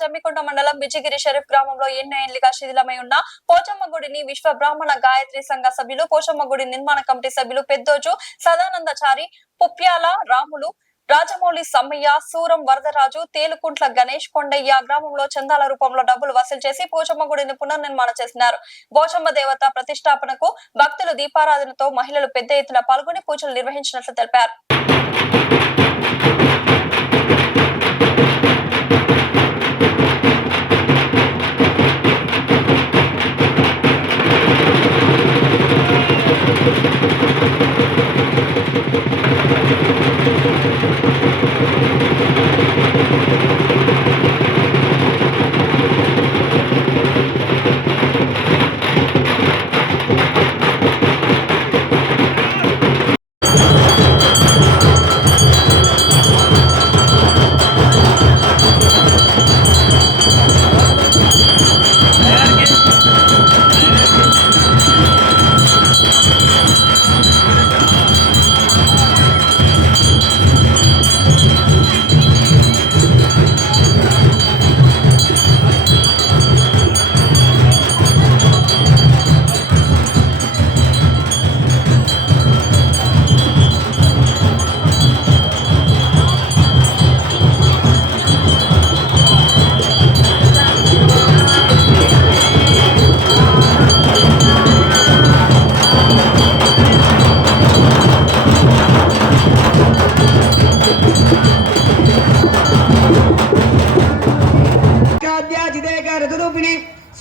జమ్మికుంట మండలం బిజిగిరి షరీఫ్ గ్రామంలో ఎన్నో ఏళ్లుగా శిథిలమై ఉన్న పోచమ్మ గుడిని విశ్వ బ్రాహ్మణ గాయత్రి సంఘ సభ్యులు, పోచమ్మ గుడి నిర్మాణ కమిటీ సభ్యులు పెద్దోజు సదానందచారి, పుప్యాల రాములు, రాజమౌళి సమ్మయ్య, సూరం వరదరాజు, తేలుకుంట్ల గణేష్, కొండయ్య గ్రామంలో చందాల రూపంలో డబ్బులు వసూలు చేసి పోచమ్మ గుడిని పునర్నిర్మాణం చేసినారు. పోచమ్మ దేవత ప్రతిష్టాపనకు భక్తులు దీపారాధనతో మహిళలు పెద్ద ఎత్తున పాల్గొని పూజలు నిర్వహించినట్లు తెలిపారు.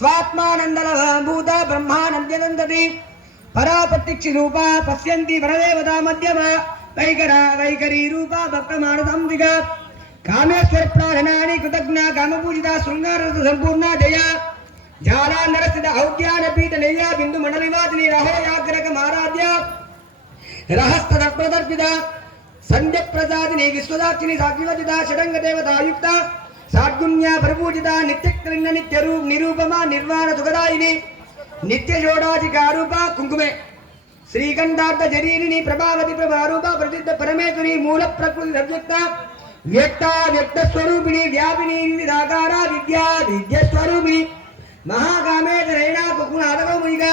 स्वात्मानंदलभूत ब्रह्मानंदनंदति परापत्तिक्षि रूपा पश्यन्ति वरदेवता मध्यमा वैकरा वैकरी रूपा भक्तमानसंविगा कामेश्वर प्रार्थनानि कृतज्ञा कामपूजिता शृंगार संपूर्णा जया जालांधरस्थित औद्यान पीठ नैया बिंदु मंडलिवादिनी रहो याग्रक महाराध्य रहस्तदप्रदर्पिता संध्य प्रसादिनी विश्वदाक्षिणी साक्षिवजिता षडंग देवता युक्ता साद्गुण्या प्रपूजिता नित्यकृण्य नित्य रूप निरूपमा निर्वाण सुखदायिनी नित्य जोड़ाधिकारूपा कुंकुमे श्रीकंठार्थ जरीरिणी प्रभावती प्रभारूपा प्रसिद्ध परमेश्वरी मूल प्रकृति अव्यक्ता व्यक्ता व्यक्त स्वरूपिणी व्यापिनी विविधाकारा विद्या विद्य स्वरूपिणी महाकामेश रैणा कुकुणादकौमुनिका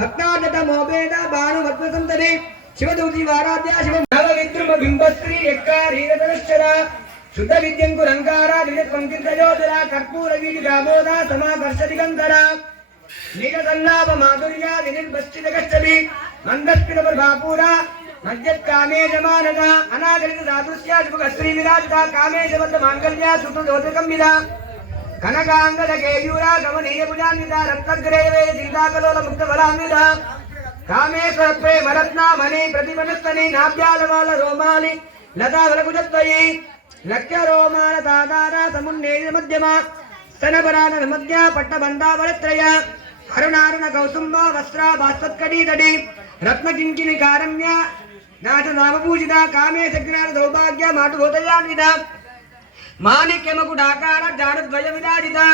भक्तादत मोपेदा भानु भक्तसंतरे शिवदूति वाराध्या शिव नवविद्रुम बिंबस्त्री यक्कारी रतनश्चरा शुद्ध विद्यंकुरंकारा दिव्यपंक्तिजोदरा कर्पूर वीर्य दामोदा समाकर्षति गंधरा नीलसल्लाभ माधुर्या विनिर्वस्तित गच्छति मंदस्पित प्रभापूरा मज्जत् कामेशमानता अनागरित साधुस्या शुभश्री विराजिता कामेशवद्ध मांगल्या सुतदोतकंबिदा कनकांगद केयूरा गमनीय भुजान्विता रत्नग्रेवे चिंताकलोल मुक्तफलान्विता कामेश्वर प्रेम रत्ना मणि प्रतिमनस्तनि नाभ्यालवाल रोमालि लता वलकुजत्वयि लक्ष्य रोमान तादारा समुन्नेय मध्यमा स्तनपरान मध्या पट्टबंधावलत्रय अरुणारुण कौसुम्बा वस्त्रा भास्वत्कटी तटी रत्नकिंकिनी कारम्य नाथ नाम पूजिता कामेश ज्ञान सौभाग्य मातुभूतयान्विता माणिक्यमकुटाकार जानद्वय विराजिता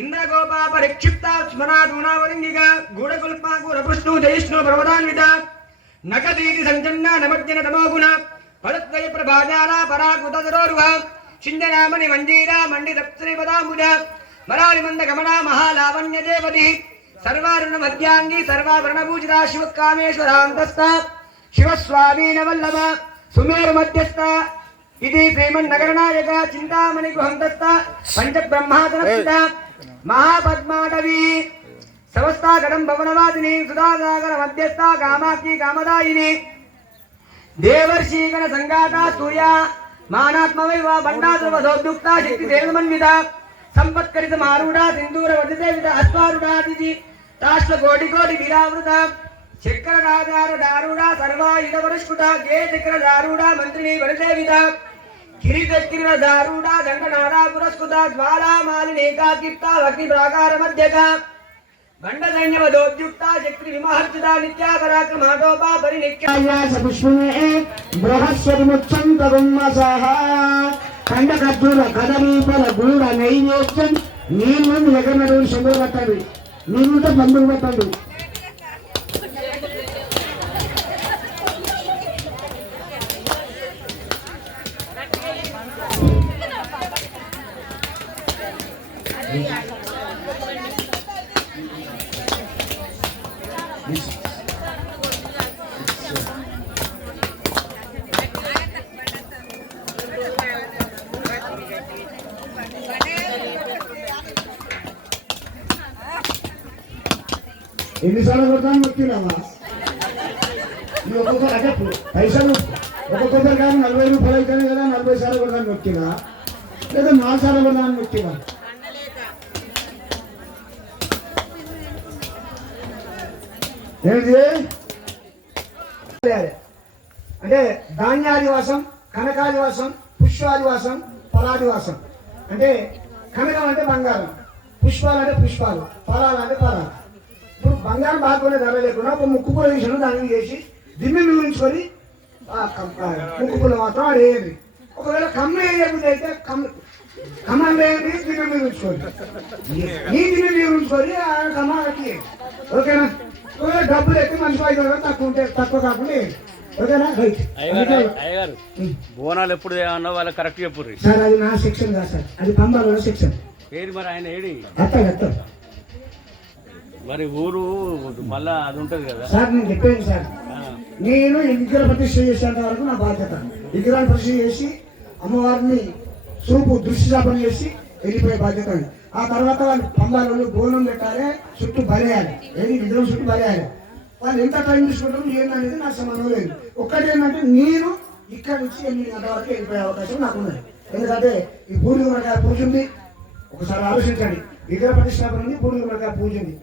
इंद्रगोपा परिक्षिप्ता स्मरादूणावलिंगिका गूढ़कुल्पा गुरपुष्णु जयिष्णु प्रवदान्विता नकदीति संजन्ना नमज्जन तमोगुण पदद्वय प्रभाजाला पराकुतदरोरुह शिंजनामणि मंजीरा मंडितप्त्री पदाम्बुज मराळि मंद गमना महालावण्य देवति सर्वारुण मध्यांगी सर्वाभरणपूजिता शिवकामेश्वरान्तस्था शिवस्वामी नवल्लभ सुमेरु मध्यस्थ इति श्रीमन्नगरनायक चिंतामणि गुहंतस्थ पंचब्रह्मासनस्थित महापद्माटवी समस्ता गणं भवनवादिनी सुधासागर मध्यस्था कामाक्षी कामदायिनी देवर्षिगण संगाता सूर्या मानात्मवैव बंडासुरवधोद्युक्ता शक्ति देवमन्विता संपत्करित मारूढ़ा सिंदूर वधिसेविता अश्वारूढ़ादिति ताश्व कोटि कोटि वीरावृता चक्र राजार दारूढ़ा सर्वायुध वरुष्कुटा गे चक्र दारूढ़ा मंत्रिणी वरसेविता किरीट चक्र दारूढ़ा दंडनादा पुरस्कुता ज्वाला मालिनेकाकीर्ता भक्ति प्राकार मध्यका गंड सैन्यवधोद्युक्ता चक्रि विमहर्चिता नित्या पराक्रमाटोपा परिनिक्ष्या सपुष्पे बृहस्पति मुच्चन्तगुम्मसः खंडकर्पूर कदलीफल गूढ़ नैवेद्యం మీరు ముందు ఎగరనడు శంభు పట్టండి మీరు బంధువు పట్టండి ఎన్నిసార్లు కొడతాను నొక్కినావా నువ్వు ఒక్కొక్క అంటే పైసలు ఒక్కొక్కరికాయ 40 రూపాయలు అయితేనే కదా 40 సార్లు కొడతాను నొక్కినా లేదా 4 సార్లు కొడతాను నొక్కినా ఏంటి అంటే ధాన్యాదివాసం కనకాదివాసం పుష్పాదివాసం ఫలాదివాసం అంటే కనకం అంటే బంగారం పుష్పాలు అంటే పుష్పాలు ఫలాలు అంటే ఫలాలు ఇప్పుడు బంగారం బాగునే ధర లేకుండా ఒక ముక్కు పుల్ల తీసిన దాన్ని చేసి దిమ్మి మిగుల్చుకొని ముక్కు పుల్ల మాత్రం అది వేయండి ఒకవేళ కమ్మ వేయబుద్ధి అయితే కమ్మం వేయండి దిమ్మి మిగుల్చుకోండి నీ దిమ్మి మిగుల్చుకొని ఆ కమ్మ కట్టి ఓకేనా ఒకవేళ డబ్బులు ఎత్తి మంచి 5 తక్కువ ఉంటే తక్కువ కాకుండా ఓకేనా రైట్ అయ్యగారు బోనాలు ఎప్పుడు ఏమన్నా వాళ్ళు కరెక్ట్ చెప్పుర్రి సార్ అది నా సెక్షన్ కాదు సార్ అది పంబాలో సెక్షన్ ఏది మరి ఆయన ఏడి అత్త మరి ఊరు మళ్ళా అది ఉంటది కదా సార్ నేను చెప్పాను సార్ నేను ఈ విగ్రహ ప్రతిష్ఠ చేసేంత వరకు నా బాధ్యత విగ్రహాన్ని ప్రతిష్ఠ చేసి అమ్మవారిని చూపు దృష్టిస్థాపన చేసి వెళ్ళిపోయే బాధ్యత ఉంది ఆ తర్వాత వాళ్ళు పంబాలలో బోనం పెట్టాలి చుట్టూ బలేయాలి ఏది విగ్రహం చుట్టూ బలేయాలి వాళ్ళు ఎంత టైం తీసుకుంటారు ఏందనేది నాకు సంబంధం లేదు ఒక్కటి ఏంటంటే నేను ఇక్కడ నుంచి 8 గంటల వరకు వెళ్ళిపోయే అవకాశం నాకు ఉన్నది ఎందుకంటే ఈ బూడిద పూజ ఉంది ఒకసారి ఆలోచించండి విగ్రహ ప్రతిష్టాపన ఉంది బూడిద పూజ ఉంది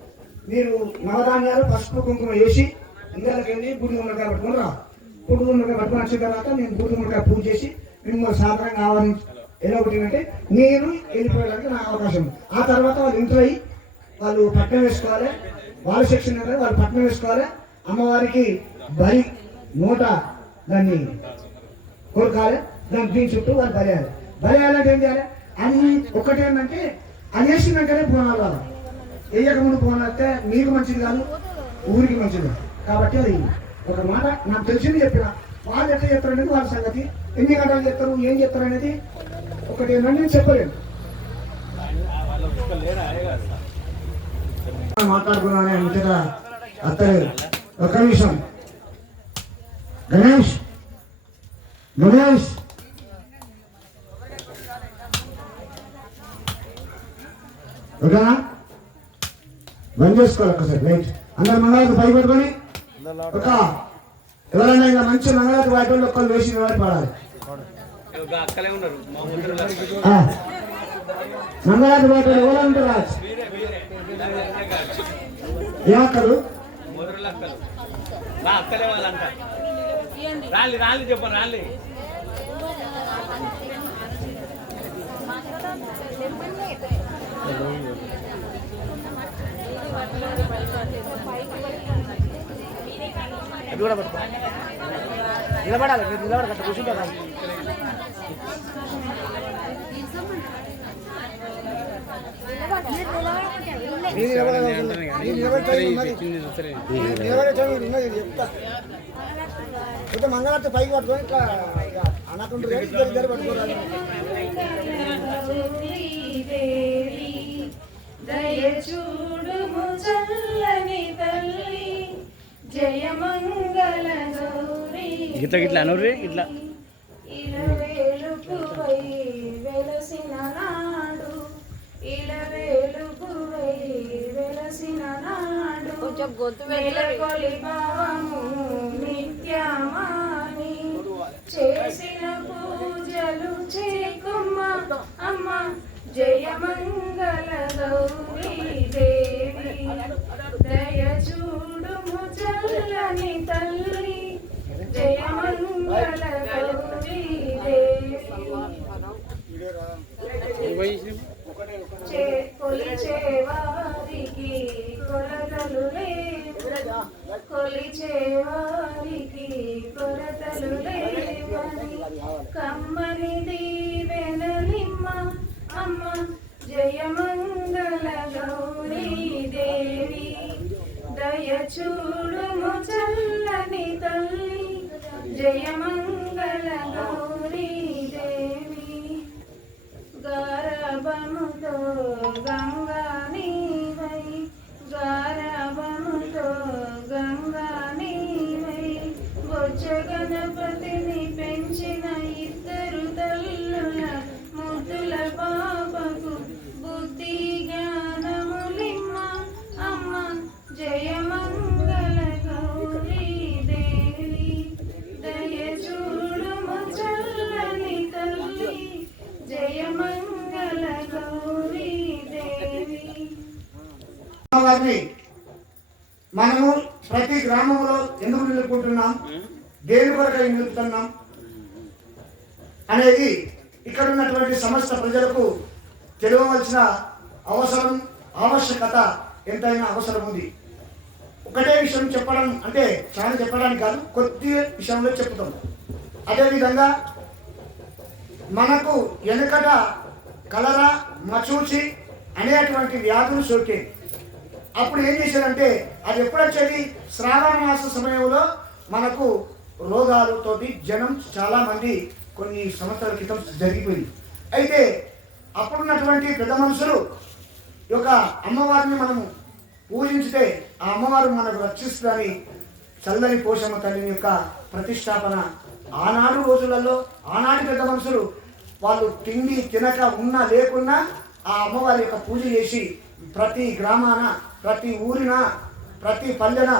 మీరు నవధాన్యాలు పసుపు కుంకుమ వేసి ఇందులోకి వెళ్ళి బూడిద గుమ్మడికాయ పట్టుకుని రా బూడిద గుమ్మడికాయ పట్టుకుని వచ్చిన తర్వాత నేను బూడిద గుమ్మడికాయ పూజ చేసి మిమ్మల్ని సాధారణంగా ఆహ్వానించి ఎలా ఒకటి నేను వెళ్ళిపోయడానికి నాకు అవకాశం ఉంది ఆ తర్వాత వాళ్ళు ఇంటర్ అయ్యి వాళ్ళు పట్టణం వేసుకోవాలి వాళ్ళ సెక్షన్ అంటే వాళ్ళు పట్టణం వేసుకోవాలి అమ్మవారికి బలి నోట దాన్ని కోరుకోవాలి దాని దీని చుట్టూ వాళ్ళు బలియాలి బలియాలంటే ఏం చేయాలి అది ఒకటి ఏంటంటే అది వేసినాకనే బోనాలు రావాలి వేయకముందు బోనాలంటే మీకు మంచిది కాదు ఊరికి మంచిది కాబట్టి అది ఒక మాట నాకు తెలిసింది చెప్పిన వాళ్ళు ఎట్లా చేస్తారు అనేది వాళ్ళ సంగతి ఎన్ని గంటలు చేస్తారు ఏం చేస్తారు అనేది ఒకటి ఏంటంటే నేను చెప్పలేను మాట్లాడుకున్నానే అంతేగా అత్తలేదు ఒక్క నిమిషం గణేష్ ఓకేనా బంద్ చేసుకోవాలి ఒక్కసారి రైట్ అందరు మంగళానికి పై పెట్టుకొని ఒక ఎవరైనా ఇలా మంచి మంగళానికి వాటి వాళ్ళు ఒక్కరు వేసి నిలబడి పడాలి అక్కలే ఉన్నారు మంగళానికి వాటి వాళ్ళు ఎవరు ఉంటారు రాజు ఏమక్కలు అక్కలే వాళ్ళంట రాలి రాలి చెప్పండి రాలి అది కూడా పట్టుకో నిలబడాలి మీరు నిలబడక కూర్చుంటారు చెప్తా మంగళార్తి పైకి పట్టుకొని ఇట్లా అనకుంటారు ఇద్దరు పట్టుకోవాలి దయచూడుము చల్లని తల్లి జయమంగళ గౌరీ ఇట్లా ఇట్లా అనుర్రి ఇట్లా ఇలవేలుపువై వెలసిన నాడు ఇలవేలుపువై వెలసిన నాడు వెలకొలి భావము నిత్యమాని చేసిన పూజలు చేకుమ్మ అమ్మ జయమంగళ గౌరీ దేవి దయచూడుము చల్లని తల్లి జయమంగళ గౌరీ దేవి కొలిచేవారికి కొలతలు లేవు కొలిచేవారికి కొలతలు లేవని కమ్మని దీవెనలిమ్మ అమ్మ జయమంగళ గౌరీ దేవి దయచూడుము చల్లని తల్లి జయమంగళ గౌరీ దేవి గరబముతో వారిని మనము ప్రతి గ్రామంలో ఎందుకు నిలుపుకుంటున్నాం, దేని కొరకై నిలుపుతున్నాం అనేది ఇక్కడ ఉన్నటువంటి సమస్త ప్రజలకు తెలియవలసిన ఆవశ్యకత ఎంతైనా అవసరం ఉంది. ఒకటే విషయం చెప్పడం అంటే చాలా చెప్పడానికి కాదు, కొద్ది విషయంలో చెప్తాం. అదేవిధంగా మనకు వెనుకట కలరా, మచూచి అనేటువంటి వ్యాధులు సోకే. అప్పుడు ఏం చేశారంటే అది ఎప్పుడు వచ్చేది, శ్రావణ మాస సమయంలో మనకు రోగాలతోటి జనం చాలా మంది కొన్ని సంవత్సరాల క్రితం జరిగిపోయింది. అయితే అప్పుడున్నటువంటి పెద్ద మనుషులు యొక్క అమ్మవారిని మనము పూజించితే ఆ అమ్మవారు మనకు రక్షిస్తుందని చల్లని పోషమ్మ తల్లిని యొక్క ప్రతిష్టాపన ఆనాడు రోజులలో ఆనాటి పెద్ద మనుషులు వాళ్ళు తిండి తినక ఉన్నా లేకున్నా ఆ అమ్మవారి యొక్క పూజ చేసి ప్రతి గ్రామాన, ప్రతి ఊరిన, ప్రతి పల్లెన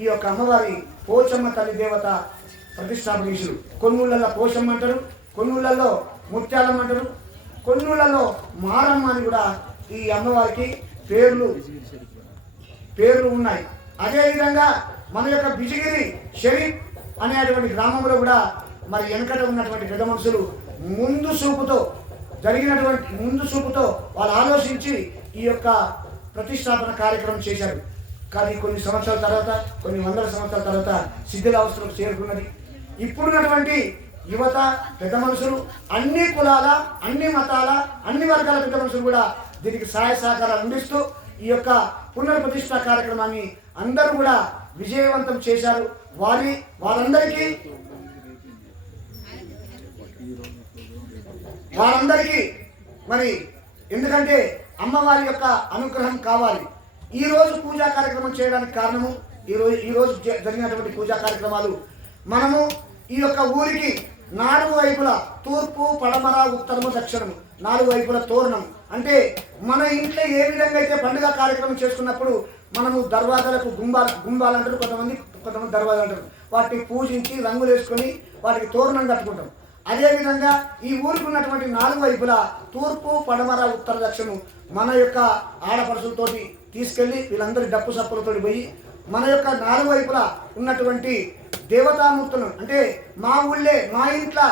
ఈ యొక్క అమ్మవారి పోచమ్మ తల్లి దేవత ప్రతిష్టాపన చేశారు. కొన్ని ఊళ్ళల్లో పోషమ్మ అంటారు, కొన్ని ఊళ్ళల్లో ముత్యాలమ్మ అంటారు, కొన్ని ఊళ్ళల్లో మారమ్మ అని కూడా ఈ అమ్మవారికి పేర్లు ఉన్నాయి. అదేవిధంగా మన యొక్క బిజిగిరి షరీఫ్ అనేటువంటి గ్రామంలో కూడా మరి వెనకట ఉన్నటువంటి పెద్ద మనుషులు ముందు చూపుతో వాళ్ళు ఆలోచించి ఈ యొక్క ప్రతిష్టాపన కార్యక్రమం చేశారు. కానీ కొన్ని సంవత్సరాల తర్వాత, కొన్ని వందల సంవత్సరాల తర్వాత శిథిలావస్థలకు చేరుకున్నది. ఇప్పుడున్నటువంటి యువత పెద్ద మనుషులు అన్ని కులాల, అన్ని మతాల, అన్ని వర్గాల పెద్ద మనుషులు కూడా దీనికి సహాయ సహకారాలు అందిస్తూ ఈ యొక్క పునర్ప్రతిష్ఠ కార్యక్రమాన్ని అందరూ కూడా విజయవంతం చేశారు. వారందరికీ మరి ఎందుకంటే అమ్మవారి యొక్క అనుగ్రహం కావాలి. ఈ రోజు పూజా కార్యక్రమం చేయడానికి కారణము ఈ రోజు జరిగినటువంటి పూజా కార్యక్రమాలు మనము ఈ యొక్క ఊరికి 4 వైపులా తూర్పు, పడమర, ఉత్తరము, దక్షిణము 4 వైపుల తోరణం అంటే మన ఇంట్లో ఏ విధంగా అయితే పండుగ కార్యక్రమం చేసుకున్నప్పుడు మనము దర్వాజాలకు గుంబాలు అంటారు, కొంతమంది దర్వాజాలు అంటారు, వాటిని పూజించి రంగులు వేసుకొని వాటికి తోరణం కట్టుకుంటాం. అదేవిధంగా ఈ ఊరికి ఉన్నటువంటి 4 వైపులా తూర్పు, పడమర, ఉత్తర, దక్షిణం మన యొక్క ఆడపడుచులతోటి తీసుకెళ్ళి వీళ్ళందరి డప్పు సప్పులతోటి పోయి మన యొక్క 4 వైపులా ఉన్నటువంటి దేవతామూర్తులను అంటే మా ఊళ్ళే, మా ఇంట్లో,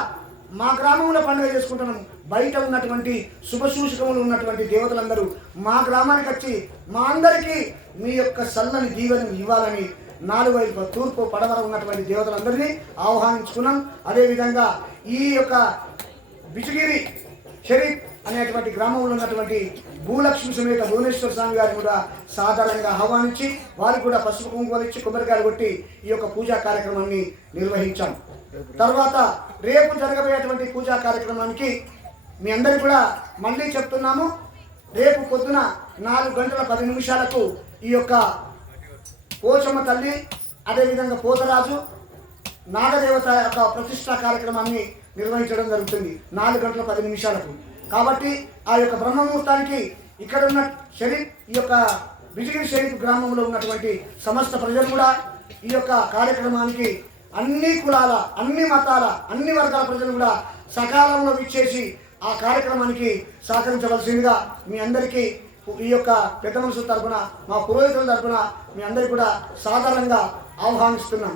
మా గ్రామంలో పండుగ చేసుకుంటున్నాం. బయట ఉన్నటువంటి శుభసూచకములు ఉన్నటువంటి దేవతలందరూ మా గ్రామానికి వచ్చి మా అందరికీ మీ యొక్క సల్లని దీవెనను ఇవ్వాలని 4 వైపు తూర్పు, పడమర ఉన్నటువంటి దేవతలందరినీ ఆహ్వానించుకున్నాం. అదేవిధంగా ఈ యొక్క బిజిగిరి షరీఫ్ అనేటువంటి గ్రామంలో ఉన్నటువంటి భూలక్ష్మి సమేత భువనేశ్వర స్వామి గారిని కూడా సాధారణంగా ఆహ్వానించి వారికి కూడా పసుపు కుంకుమలు ఇచ్చి కొబ్బరికాయలు కొట్టి ఈ యొక్క పూజా కార్యక్రమాన్ని నిర్వహించాం. తర్వాత రేపు జరగబోయేటువంటి పూజా కార్యక్రమానికి మీ అందరికీ కూడా మళ్ళీ చెప్తున్నాము, రేపు పొద్దున 4:10 ఈ యొక్క పోచమ్మ తల్లి అదేవిధంగా పోతరాజు నాగదేవత యొక్క ప్రతిష్ఠా కార్యక్రమాన్ని నిర్వహించడం జరుగుతుంది 4:10. కాబట్టి ఆ యొక్క బ్రహ్మముహూర్తానికి ఇక్కడ ఉన్న షరీఫ్ ఈ యొక్క బిజిగిరి షరీఫ్ గ్రామంలో ఉన్నటువంటి సమస్త ప్రజలు కూడా ఈ యొక్క కార్యక్రమానికి అన్ని కులాల, అన్ని మతాల, అన్ని వర్గాల ప్రజలు కూడా సకాలంలో విచ్చేసి ఆ కార్యక్రమానికి సహకరించవలసిందిగా మీ అందరికీ ఈ యొక్క పెద్ద మనుషుల తరఫున, మా పురోహితుల తరఫున మీ అందరికీ కూడా సాధారణంగా ఆహ్వానిస్తున్నాం.